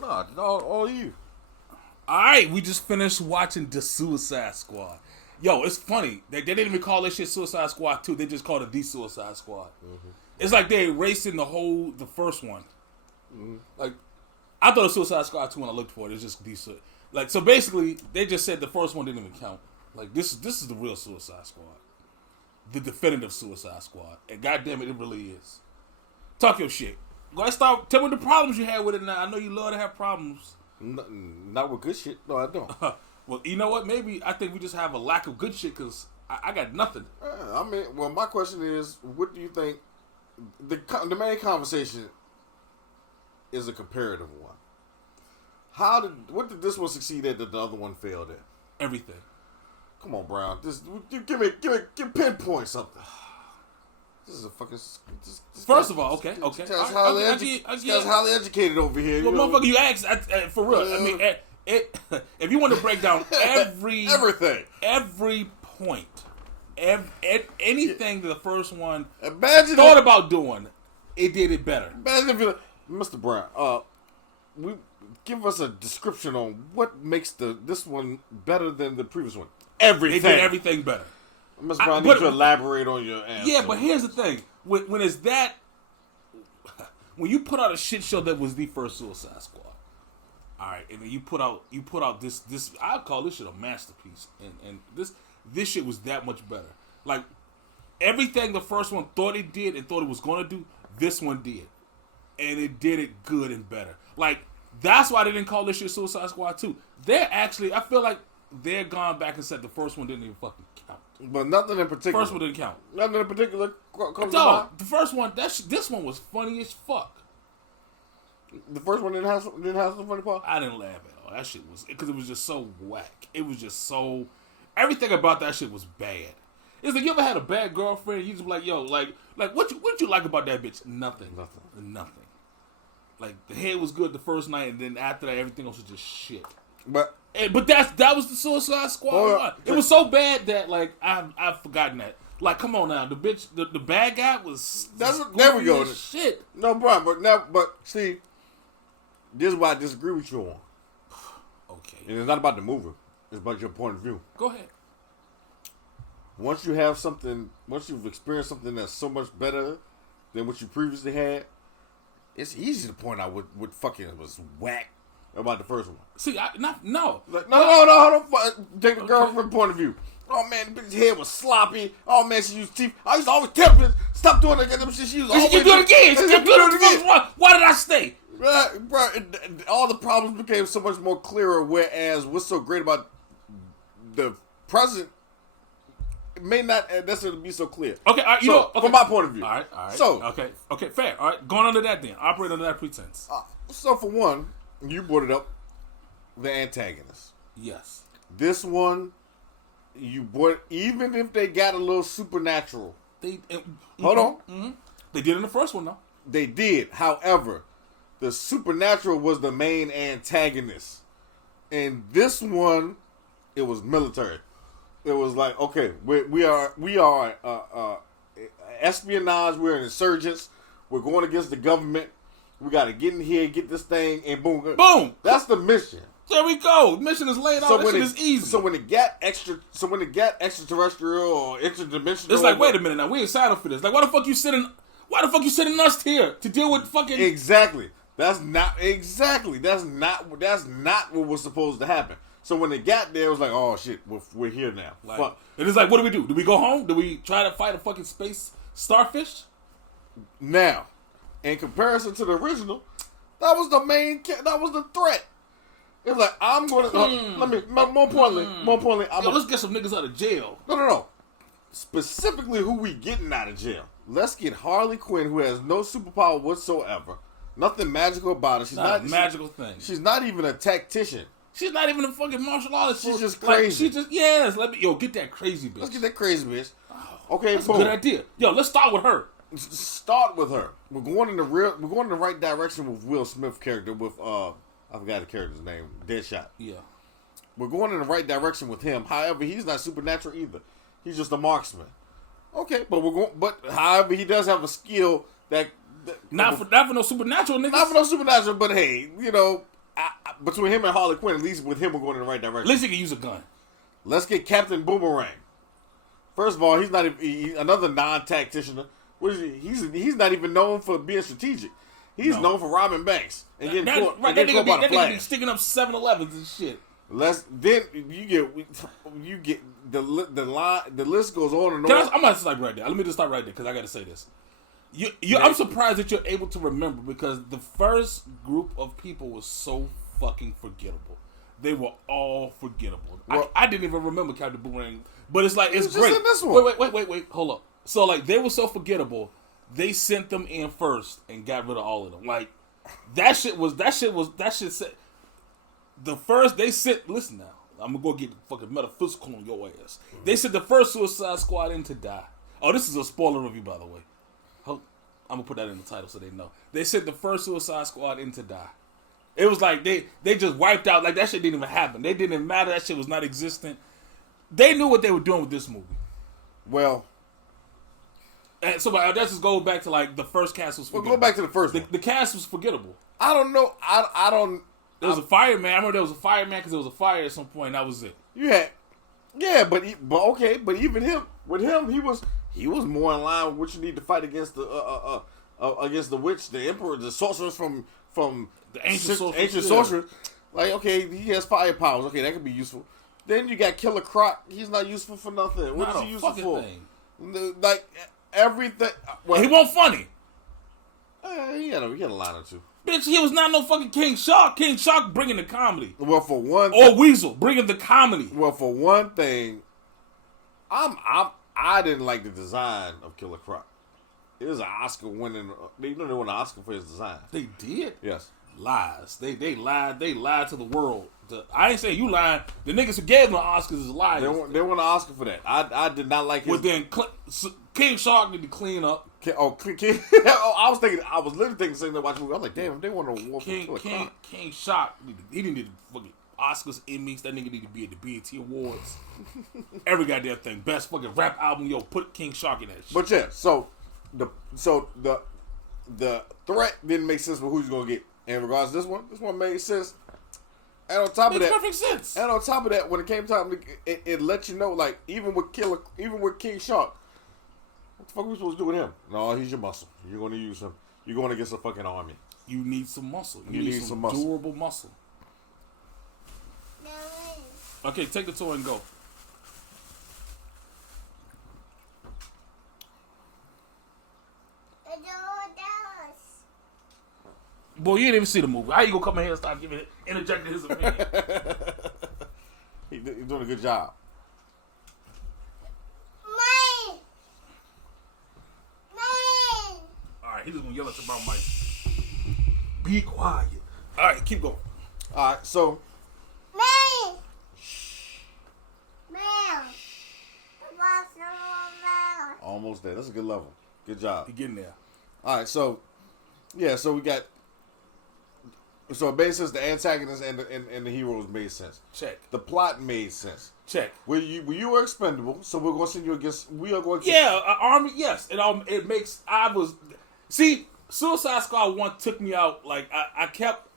Nah, all you. Alright, we just finished watching The Suicide Squad. Yo, it's funny. They didn't even call this shit Suicide Squad 2. They just called it The Suicide Squad. Mm-hmm. It's like they erasing the first one. Mm-hmm. Like, I thought it was Suicide Squad 2 when I looked for it. It's just DC. Like, so basically, they just said the first one didn't even count. Like, this is the real Suicide Squad. The definitive Suicide Squad. And goddamn it really is. Talk your shit. Go ahead, start. Tell me the problems you had with it now. I know you love to have problems. Not with good shit. No, I don't. Well, you know what? Maybe I think we just have a lack of good shit because I got nothing. I mean, well, my question is, what do you think? The main conversation is a comparative one. What did this one succeed at that the other one failed at? Everything. Come on, Brown. Give pinpoint something. This is a fucking. First of all, okay. This guy's highly educated over here. Well, motherfucker, you asked for real. I mean, if you want to break down everything, every point, anything that the first one thought about doing, it did it better. Imagine if Mr. Brown, give us a description on what makes this one better than the previous one. Everything. It did everything better. Mr. Brown, need to elaborate on your answer. Yeah, but here's the thing: when it's that, when you put out a shit show that was the first Suicide Squad, all right, and then you put out this I call this shit a masterpiece, and this shit was that much better. Like everything the first one thought it did and thought it was gonna do, this one did, and it did it good and better. Like that's why they didn't call this shit Suicide Squad 2. They're actually, I feel like they're gone back and said the first one didn't even fucking count. But nothing in particular. First one didn't count. Nothing in particular comes to mind. The first one, this one was funny as fuck. The first one didn't have some funny part? I didn't laugh at all. That shit was, because it was just so whack. It was just so, everything about that shit was bad. It's like, you ever had a bad girlfriend and you just be like, yo, like what you like about that bitch? Nothing. Like, the head was good the first night, and then after that, everything else was just shit. But that was the Suicide Squad one. It was so bad that, like, I've forgotten that. Like, come on now, the bitch, the bad guy was. There we go. Shit. No problem, but see, this is why I disagree with you on. Okay. And it's not about the movie; it's about your point of view. Go ahead. Once you've experienced something that's so much better than what you previously had, it's easy to point out what fucking was whack about the first one. See, no. Hold on. Take the girlfriend point of view. Oh man, the bitch's head was sloppy. Oh man, she used teeth. I used to always tell her, stop doing that goddamn shit. She kept doing it again. She kept doing it again. Why did I stay? Bro, all the problems became so much more clearer. Whereas what's so great about the present, it may not necessarily be so clear. Okay, all right, from my point of view. All right. So okay, fair. All right, going under that then. Operate under that pretense. So for one, you brought it up, the antagonist. Yes. This one, you brought, even if they got a little supernatural. Hold on. Mm-hmm. They did in the first one, though. They did. However, the supernatural was the main antagonist. In this one, it was military. It was like, okay, we are espionage. We're insurgents. We're going against the government. We got to get in here, get this thing, and boom. Boom. That's the mission. There we go. Mission is laid out. Mission is easy. So when it got extraterrestrial or interdimensional, it's like, wait a minute now. We ain't signed up for this. Like, why the fuck you sending us here to deal with fucking? Exactly. That's not what was supposed to happen. So when it got there, it was like, oh shit, we're here now. Like, fuck. And it's like, what do we do? Do we go home? Do we try to fight a fucking space starfish? Now, in comparison to the original, that was the threat. It's like, I'm going to, more importantly, let's get some niggas out of jail. No. Specifically, who we getting out of jail? Let's get Harley Quinn, who has no superpower whatsoever. Nothing magical about her. She's not a magical thing. She's not even a tactician. She's not even a fucking martial artist. She's just crazy. Get that crazy bitch. Let's get that crazy bitch. Okay, that's a good idea. Yo, let's start with her. We're going in the right direction with Will Smith character with I forgot the character's name, Deadshot. Yeah. We're going in the right direction with him. However, he's not supernatural either. He's just a marksman. Okay, but however, he does have a skill that not for no supernatural niggas. Not for no supernatural, but hey, between him and Harley Quinn, at least with him, we're going in the right At direction. least he can use a gun. Let's get Captain Boomerang. First of all, he's not even another non-tactician. What is he? He's not even known for being strategic. He's known for robbing banks and getting caught by the That nigga be flash. sticking up 7-Elevens and shit. Then you get the line. The list goes on and on. I'm gonna stop right there. Let me just stop right there because I got to say this. I'm surprised that you're able to remember because the first group of people was so fucking forgettable. They were all forgettable. Well, I didn't even remember Captain Boomerang, but it's like it's great. In this one. Wait, hold up. So like they were so forgettable, they sent them in first and got rid of all of them. Like that shit said the first they sent. Listen now, I'm gonna go get fucking metaphysical on your ass. They sent the first Suicide Squad in to die. Oh, this is a spoiler review, by the way. I'm gonna put that in the title so they know. They sent the first Suicide Squad in to die. It was like they just wiped out. Like that shit didn't even happen. They didn't matter. That shit was not existent. They knew what they were doing with this movie. Well, and so that just goes back to like the first cast was forgettable. Well, go back to the first one. The cast was forgettable. I don't know. I don't. There was a fireman. I remember there was a fireman because there was a fire at some point. And that was it. Yeah, but even him, with him, he was more in line with what you need to fight against the witch, the emperor, the sorcerers from the ancient sorcerers. Like, okay, he has fire powers. Okay, that could be useful. Then you got Killer Croc. He's not useful for nothing. What is he useful for? Like everything. Well, he wasn't funny. He had a line or two. Bitch, he was not no fucking King Shark. King Shark bringing the comedy. Well, for one, or Weasel bringing the comedy. Well, for one thing, I didn't like the design of Killer Croc. It was an Oscar winning. They won an Oscar for his design. They did? Yes. Lies. They lied. They lied to the world. I ain't saying you lying. The niggas who gave them the Oscars is liars. They won an Oscar for that. I did not like his. Well, then King Shark need to clean up. I was literally thinking the same thing watching the movie. I was like, damn, if they want to war for Killer Croc. King Shark, he didn't need to fucking Oscars, Emmys. That nigga need to be at the BET Awards. Every goddamn thing. Best fucking rap album. Yo, put King Shark in that shit. But yeah, so the threat didn't make sense for who he's gonna get. In regards to this one made sense. And on top of that, perfect sense. And on top of that, when it came time, it let you know, like even with King Shark, what the fuck are we supposed to do with him? No, he's your muscle. You're going to use him. You're going against a fucking army. You need some muscle. You need some muscle. Durable muscle. Okay, take the toy and go. Boy, you didn't even see the movie. How you gonna come in here and start interjecting his opinion? He's doing a good job. Alright, he just gonna yell at you about Mike. Be quiet. Alright, keep going. Alright, so. Almost there. That's a good level. Good job. You're getting there. Alright, so. Yeah, so we got. So it made sense. The antagonist and the heroes made sense. Check. The plot made sense. Check. You were expendable, so we're going to send you against. We are going to. Yeah, army. Yes, it makes. See, Suicide Squad 1 took me out. Like I kept.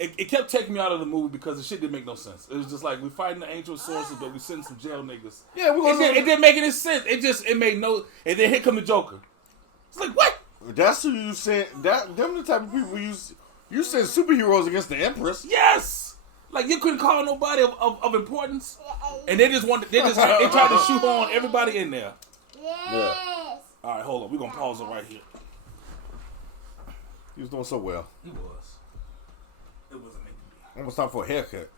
It kept taking me out of the movie because the shit didn't make no sense. It was just like we fighting the ancient sources, but we sending some jail niggas. Yeah, it didn't make any sense. It made no. And then here come the Joker. It's like what? That's who you sent. Them the type of people you send superheroes against the Empress. Yes. Like you couldn't call nobody of importance, and they just they tried to shoehorn everybody in there. Yes. Yeah. All right, hold on. We're gonna pause it right here. He was doing so well. He was. It wasn't meant to be. Almost time for a haircut.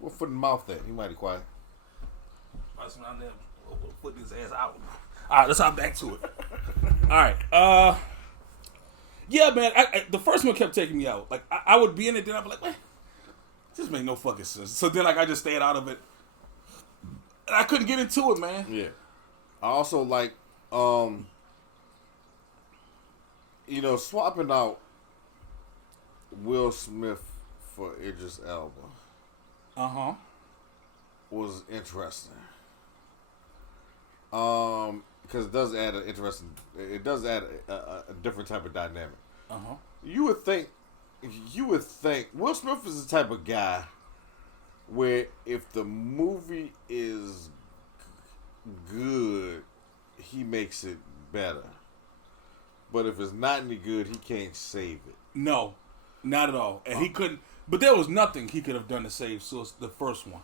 What foot in the mouth there? He might be quiet. I just went out there and put his ass out. All right, let's hop back to it. All right. Yeah, man. The first one kept taking me out. Like I would be in it, then I'd be like, man, this make no fucking sense. So then, like, I just stayed out of it, and I couldn't get into it, man. Yeah. I also like You know, swapping out Will Smith for Idris Elba was interesting. Because it does add an interesting. It does add a different type of dynamic. You would think Will Smith is the type of guy where if the movie is good, he makes it better. But if it's not any good, he can't save it. No, not at all. And he couldn't. But there was nothing he could have done to save the first one.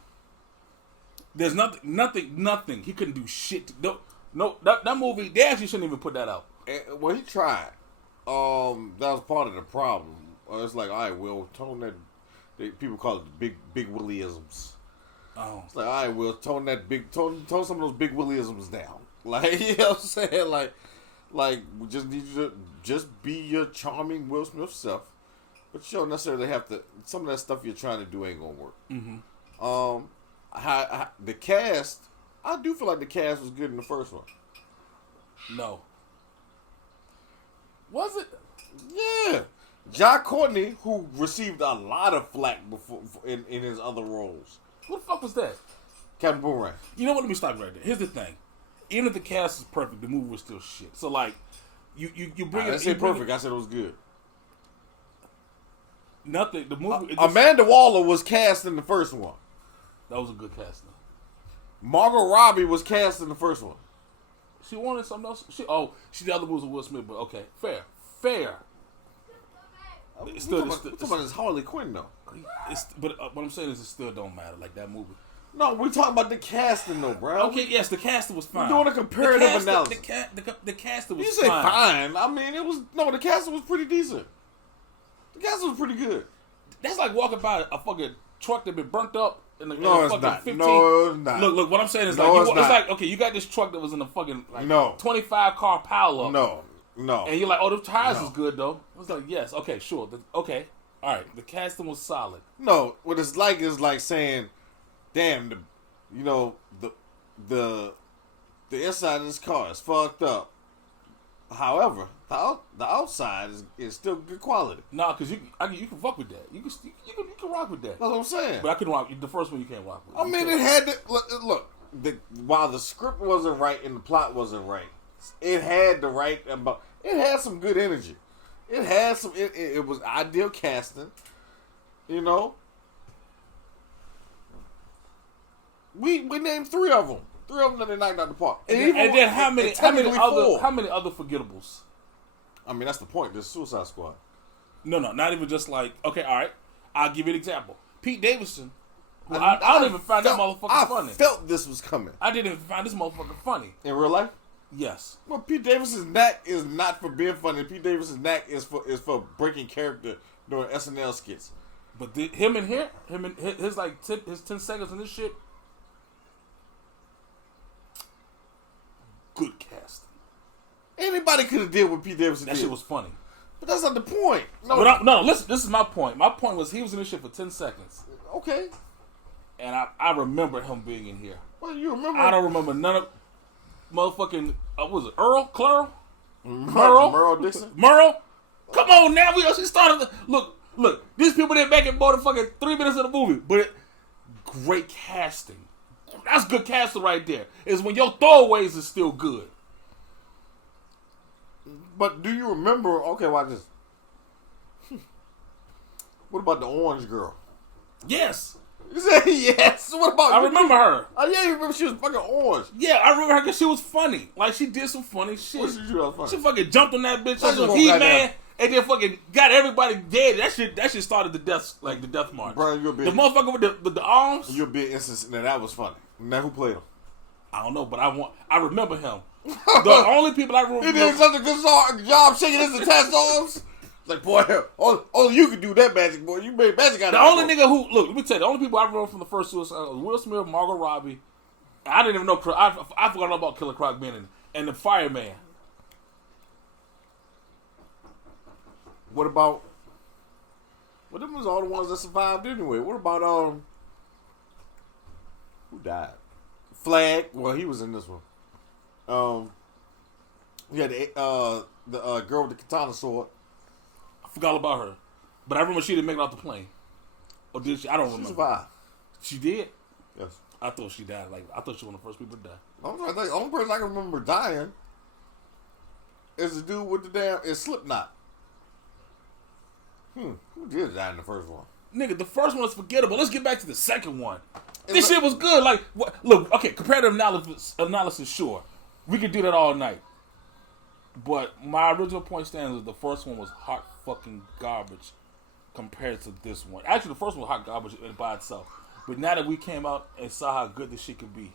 There's nothing. He couldn't do shit. No, that movie, they actually shouldn't even put that out. Well, he tried. That was part of the problem. It's like, all right, Will, tone that. People call it big Willie-isms. Oh. It's like, all right, Will, tone some of those big Willie-isms down. Like, you know what I'm saying? Like, we just need you to just be your charming Will Smith self. But you don't necessarily have to. Some of that stuff you're trying to do ain't gonna work. The cast, I do feel like the cast was good in the first one. No. Was it? Yeah. John Courtney, who received a lot of flack before in his other roles. What the fuck was that? Captain Boomerang. You know what? Let me stop right there. Here's the thing. Even if the cast is perfect, the movie was still shit. So like, you bring it. I said perfect. I said it was good. Nothing. The movie. Amanda Waller was cast in the first one. That was a good casting. Margot Robbie was cast in the first one. She wanted something else. She the other movies with Will Smith, but okay, fair. We're talking about this Harley Quinn though. But what I'm saying is, it still don't matter. Like that movie. No, we're talking about the casting though, bro. Okay, yes, the casting was fine. We're doing a comparative analysis. The casting was fine. You say fine. I mean, the casting was pretty decent. The casting was pretty good. That's like walking by a fucking truck that been burnt up in the it's fucking not. 15. No, it's not. Look, what I'm saying is it's like, okay, you got this truck that was in a fucking 25 car pile up. No. And you're like, oh, the tires is good though. I was like, yes, okay, sure. Okay. All right. The casting was solid. No, what it's like is like saying, damn, the inside of this car is fucked up. However, the outside is still good quality. Nah, because you can fuck with that. You can rock with that. That's what I'm saying. But I couldn't rock the first one. You can't rock with. I mean, it had to look. While the script wasn't right and the plot wasn't right, it had the right. It had some good energy. It had some. It was ideal casting. You know. We named 3 of them. 3 of them that they knocked out the park. And then how many other forgettables? I mean, that's the point. There's Suicide Squad. No, not even just like, okay, all right. I'll give you an example. Pete Davidson. I don't even find that motherfucker funny. I felt this was coming. I didn't even find this motherfucker funny. In real life? Yes. Well, Pete Davidson's knack is not for being funny. Pete Davidson's knack is for breaking character during SNL skits. But him and his 10 seconds in this shit. Good casting. Anybody could have did what Pete Davidson did. That shit was funny. But that's not the point. No, listen, this is my point. My point was he was in this shit for 10 seconds. Okay. And I remember him being in here. Well, you remember? I don't remember none of motherfucking, was it Earl? Claro? Merle Dixon? Merle? Come on now, we actually started. Look, these people didn't make it more than fucking 3 minutes of the movie. But great casting. That's good casting right there. Is when your throwaways is still good. But do you remember? Okay, watch this. What about the orange girl? Yes. You said yes. What about? I remember her. Oh yeah, you remember she was fucking orange. Yeah, I remember her because she was funny. Like she did some funny shit. What did she do that was funny? She fucking jumped on that bitch on He-Man and then fucking got everybody dead. That shit started the death march. Bro, the motherfucker with the arms. You'll be instant. Now that was funny. Now who played him? I don't know, but I remember him. The only people I remember. He did such a good job shaking his attached arms. Like, boy, only you could do that magic, boy. You made magic out of it. The only nigga who, look, let me tell you, the only people I remember from the first Suicide was Will Smith, Margot Robbie. I didn't even know, I forgot about Killer Croc being in, and the Fireman. What about, well, them was all the ones that survived anyway. What about, who died? Flag. Well, he was in this one. You had the girl with the katana sword. I forgot about her, but I remember she didn't make it off the plane. Or did she? I don't She remember. survived. She did. Yes. I thought she died. Like I thought she was one of the first people to die. I'm trying to think. The only person I can remember dying is the dude with the damn Slipknot. Who did die in the first one? Nigga, the first one was forgettable. Let's get back to the second one. This shit was good. Like, look, okay, comparative analysis, sure. We could do that all night. But my original point stands is the first one was hot fucking garbage compared to this one. Actually, the first one was hot garbage by itself. But now that we came out and saw how good this shit could be.